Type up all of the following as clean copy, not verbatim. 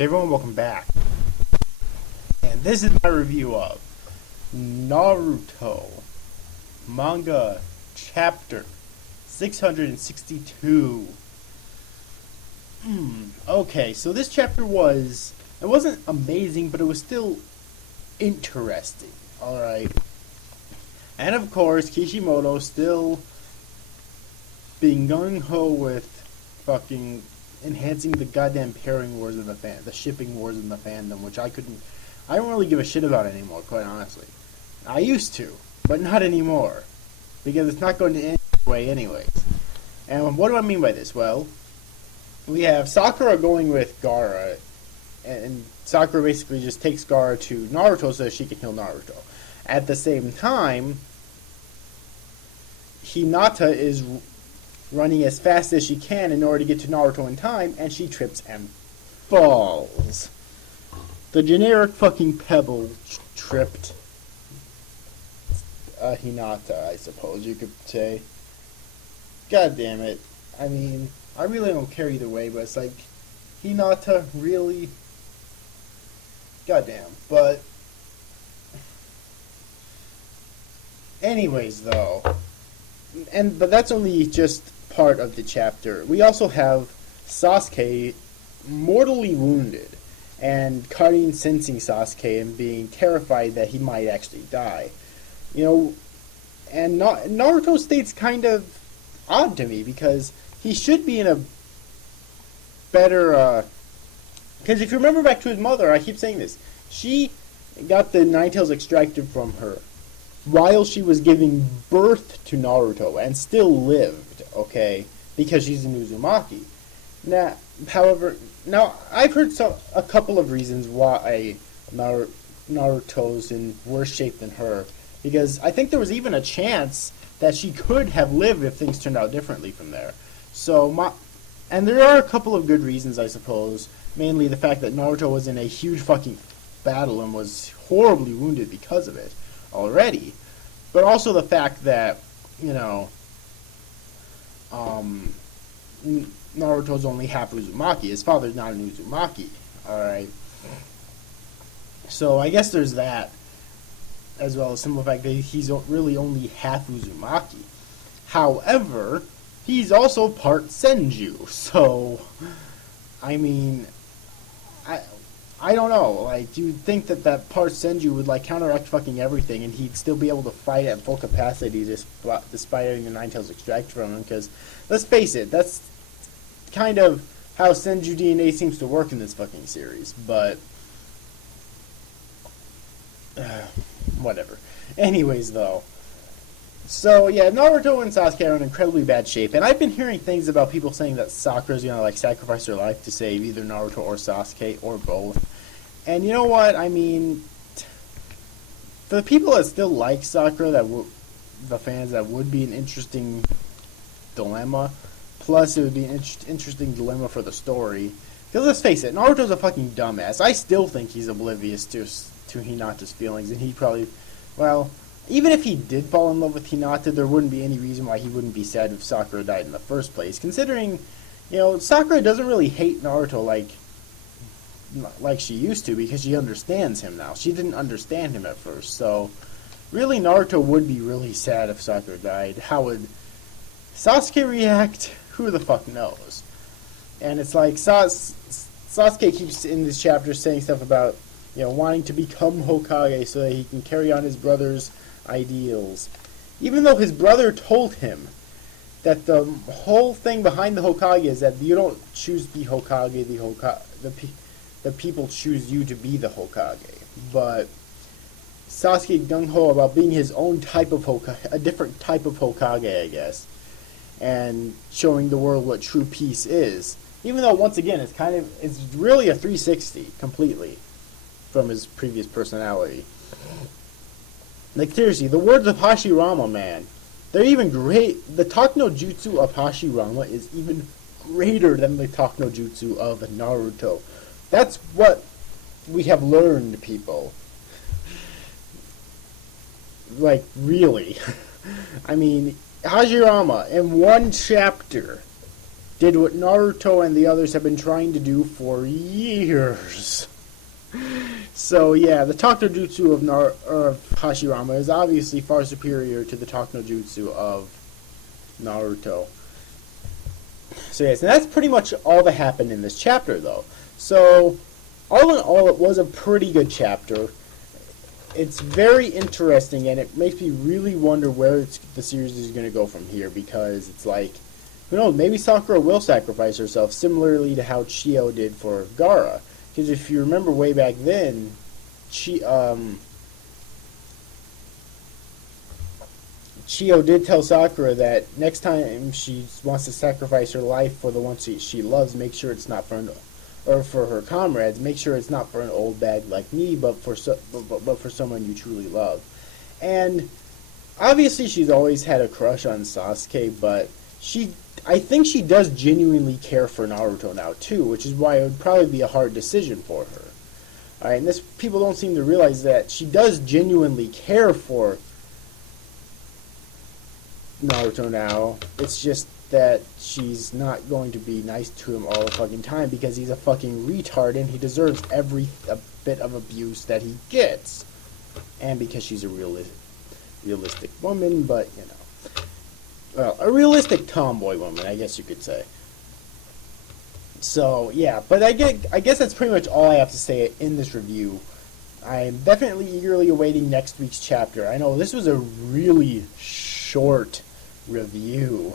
Hey everyone, welcome back. And this is my review of Naruto Manga Chapter 662. Okay, so this chapter it wasn't amazing, but it was still interesting. Alright. And of course, Kishimoto still being gung-ho with fucking enhancing the goddamn pairing wars in the shipping wars in the fandom, which I don't really give a shit about anymore, quite honestly. I used to, but not anymore, because it's not going to end anyway anyways. And what do I mean by this? Well, we have Sakura going with Gaara, and Sakura basically just takes Gaara to Naruto so that she can heal Naruto. At the same time, Hinata is running as fast as she can in order to get to Naruto in time, and she trips and falls. The generic fucking pebble tripped Hinata, I suppose you could say. God damn it. I mean, I really don't care either way, but it's like, Hinata, really? Goddamn. But anyways, though, but that's only just part of the chapter. We also have Sasuke mortally wounded, and Karin sensing Sasuke and being terrified that he might actually die. You know, and Naruto state's kind of odd to me, because he should be in a better, because if you remember back to his mother, I keep saying this, she got the Nine Tails extracted from her while she was giving birth to Naruto, and still lived, okay, because she's an Uzumaki. Now, however, I've heard a couple of reasons why Naruto's in worse shape than her, because I think there was even a chance that she could have lived if things turned out differently from there. And there are a couple of good reasons, I suppose, mainly the fact that Naruto was in a huge fucking battle and was horribly wounded because of it already, but also the fact that, you know, Naruto's only half Uzumaki. His father's not an Uzumaki. Alright. So I guess there's that, as well as the simple fact that he's really only half Uzumaki. However, he's also part Senju. So, I mean, I don't know, like, you'd think that part Senju would, like, counteract fucking everything, and he'd still be able to fight at full capacity despite having the Nine Tails extracted from him, because, let's face it, that's kind of how Senju DNA seems to work in this fucking series, but whatever. Anyways, though, so, yeah, Naruto and Sasuke are in incredibly bad shape, and I've been hearing things about people saying that Sakura's gonna, like, sacrifice her life to save either Naruto or Sasuke, or both. And you know what? I mean, for the people that still like Sakura, the fans, that would be an interesting dilemma. Plus, it would be an interesting dilemma for the story. Because let's face it, Naruto's a fucking dumbass. I still think he's oblivious to Hinata's feelings, and he probably, well, even if he did fall in love with Hinata, there wouldn't be any reason why he wouldn't be sad if Sakura died in the first place. Considering, you know, Sakura doesn't really hate Naruto like she used to, because she understands him now. She didn't understand him at first, so really Naruto would be really sad if Sakura died. How would Sasuke react? Who the fuck knows? And it's like Sasuke keeps in this chapter saying stuff about, you know, wanting to become Hokage so that he can carry on his brother's ideals, even though his brother told him that the whole thing behind the Hokage is that you don't choose the Hokage, the people choose you to be the Hokage. But Sasuke gung-ho about being his own type of Hokage, a different type of Hokage, I guess, and showing the world what true peace is, even though, once again, it's really a 360 completely from his previous personality. Like, seriously, the words of Hashirama, man, they're even great. The Talk no Jutsu of Hashirama is even greater than the Talk no Jutsu of Naruto. That's what we have learned, people. Like, really. I mean, Hashirama, in one chapter, did what Naruto and the others have been trying to do for years. So yeah, the Talk no Jutsu of Hashirama is obviously far superior to the Talk no Jutsu of Naruto. So yes, and that's pretty much all that happened in this chapter, though. So all in all, it was a pretty good chapter. It's very interesting, and it makes me really wonder where the series is going to go from here, because it's like, who knows, maybe Sakura will sacrifice herself, similarly to how Chio did for Gaara. Because if you remember way back then, Chio did tell Sakura that next time she wants to sacrifice her life for the one she loves, make sure it's not for for her comrades, make sure it's not for an old bag like me, but for someone you truly love. And obviously she's always had a crush on Sasuke, but I think she does genuinely care for Naruto now too, which is why it would probably be a hard decision for her. Alright, and this, people don't seem to realize that she does genuinely care for Naruto now. It's just that she's not going to be nice to him all the fucking time, because he's a fucking retard and he deserves every bit of abuse that he gets. And because she's a realistic woman, but, you know. Well, a realistic tomboy woman, I guess you could say. So, yeah, but I guess that's pretty much all I have to say in this review. I'm definitely eagerly awaiting next week's chapter. I know this was a really short review.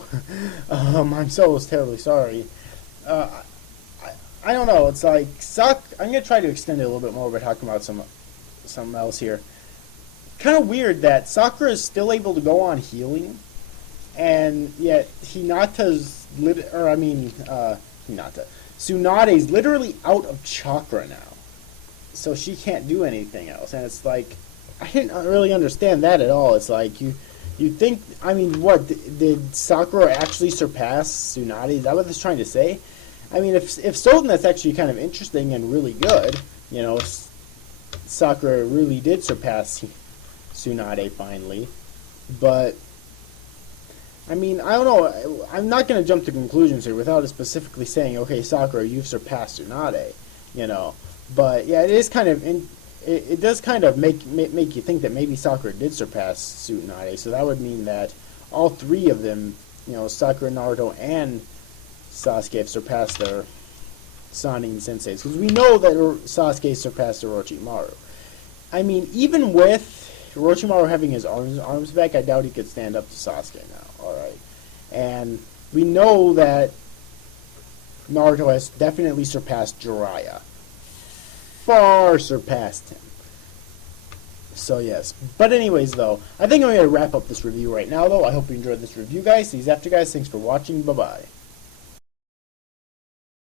I'm so terribly sorry. I don't know, it's like, I'm going to try to extend it a little bit more by talking about something else here. Kind of weird that Sakura is still able to go on healing, and yet Tsunade's literally out of chakra now, so she can't do anything else. And it's like, I didn't really understand that at all. It's like, you think, I mean, what, did Sakura actually surpass Tsunade? Is that what it's trying to say? I mean, if so, then that's actually kind of interesting and really good. You know, Sakura really did surpass Tsunade finally, but I mean, I don't know. I'm not going to jump to conclusions here without it specifically saying, okay, Sakura, you've surpassed Tsunade, you know. But yeah, it is kind of it does kind of make you think that maybe Sakura did surpass Tsunade. So that would mean that all three of them, you know, Sakura, Naruto, and Sasuke have surpassed their Sannin senseis, because we know that Sasuke surpassed Orochimaru. I mean, even with Orochimaru having his arms back, I doubt he could stand up to Sasuke now. Alright. And we know that Naruto has definitely surpassed Jiraiya. Far surpassed him. So yes. But anyways, though, I think I'm going to wrap up this review right now, though. I hope you enjoyed this review, guys. See you after, guys. Thanks for watching. Bye-bye.